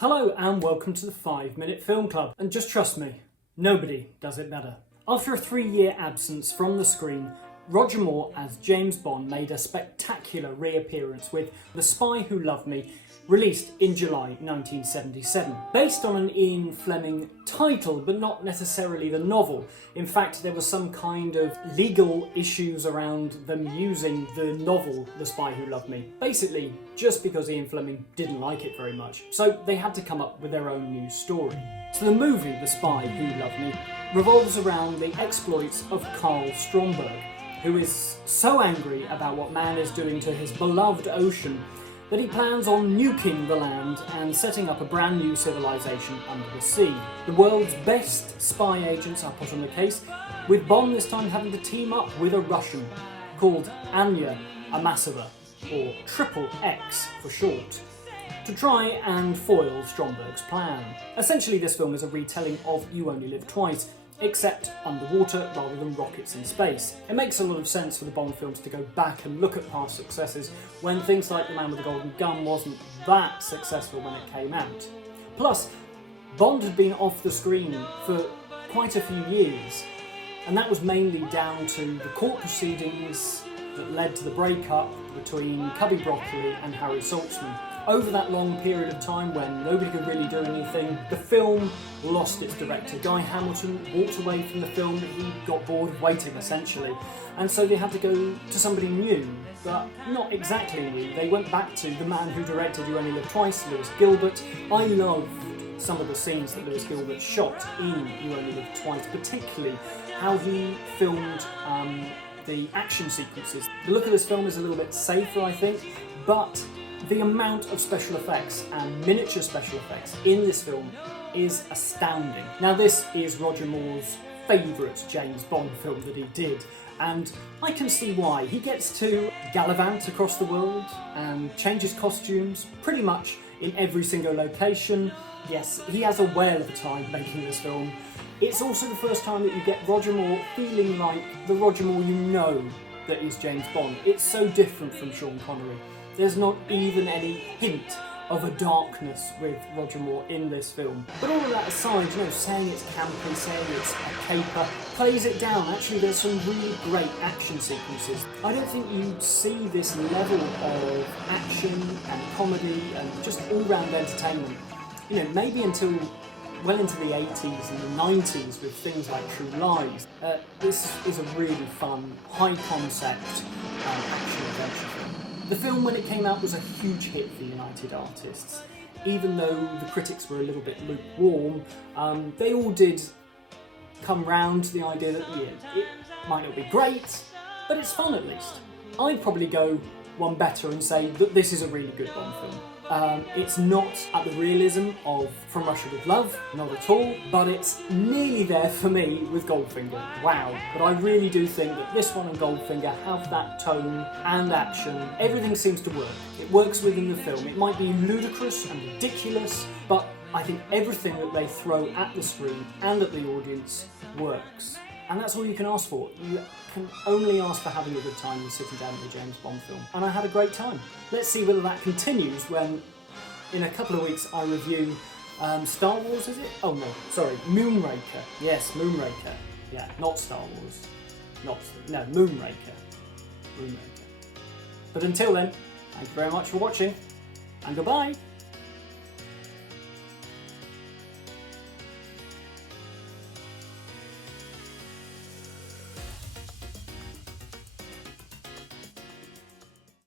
Hello and welcome to the 5 Minute Film Club. And just trust me, nobody does it better. After a 3-year absence from the screen, Roger Moore as James Bond made a spectacular reappearance with The Spy Who Loved Me, released in July 1977. Based on an Ian Fleming title, but not necessarily the novel. In fact, there was some kind of legal issues around them using the novel The Spy Who Loved Me. Basically, just because Ian Fleming didn't like it very much. So they had to come up with their own new story. So the movie The Spy Who Loved Me revolves around the exploits of Carl Stromberg, who is so angry about what man is doing to his beloved ocean that he plans on nuking the land and setting up a brand new civilization under the sea. The world's best spy agents are put on the case, with Bond this time having to team up with a Russian called Anya Amasova, or Triple X for short, to try and foil Stromberg's plan. Essentially, this film is a retelling of You Only Live Twice, except underwater rather than rockets in space. It makes a lot of sense for the Bond films to go back and look at past successes when things like The Man with the Golden Gun wasn't that successful when it came out. Plus, Bond had been off the screen for quite a few years, and that was mainly down to the court proceedings that led to the breakup between Cubby Broccoli and Harry Saltzman. Over that long period of time when nobody could really do anything, the film lost its director. Guy Hamilton walked away from the film. He got bored of waiting, essentially. And so they had to go to somebody new, but not exactly new. They went back to the man who directed You Only Live Twice, Lewis Gilbert. I loved some of the scenes that Lewis Gilbert shot in You Only Live Twice, particularly how he filmed the action sequences. The look of this film is a little bit safer, I think, but the amount of special effects and miniature special effects in this film is astounding. Now, this is Roger Moore's favourite James Bond film that he did, and I can see why. He gets to gallivant across the world and changes costumes pretty much in every single location. Yes, he has a whale of a time making this film. It's also the first time that you get Roger Moore feeling like the Roger Moore you know that is James Bond. It's so different from Sean Connery. There's not even any hint of a darkness with Roger Moore in this film. But all of that aside, saying it's campy, saying it's a caper, plays it down. Actually, there's some really great action sequences. I don't think you'd see this level of action and comedy and just all-round entertainment, maybe until well into the 80s and the 90s with things like True Lies. This is a really fun, high-concept action-adventure film. The film, when it came out, was a huge hit for United Artists. Even though the critics were a little bit lukewarm, they all did come round to the idea that it might not be great, but it's fun at least. I'd probably go one better and say that this is a really good Bond film. It's not at the realism of From Russia with Love, not at all, but it's nearly there for me with Goldfinger. Wow. But I really do think that this one and Goldfinger have that tone and action. Everything seems to work. It works within the film. It might be ludicrous and ridiculous, but I think everything that they throw at the screen and at the audience works. And that's all you can ask for. You can only ask for having a good time when sitting down with a James Bond film. And I had a great time. Let's see whether that continues when, in a couple of weeks, I review Star Wars, is it? Oh no, sorry, Moonraker. Yes, Moonraker. Yeah, not Star Wars. Moonraker. Moonraker. But until then, thank you very much for watching, and goodbye!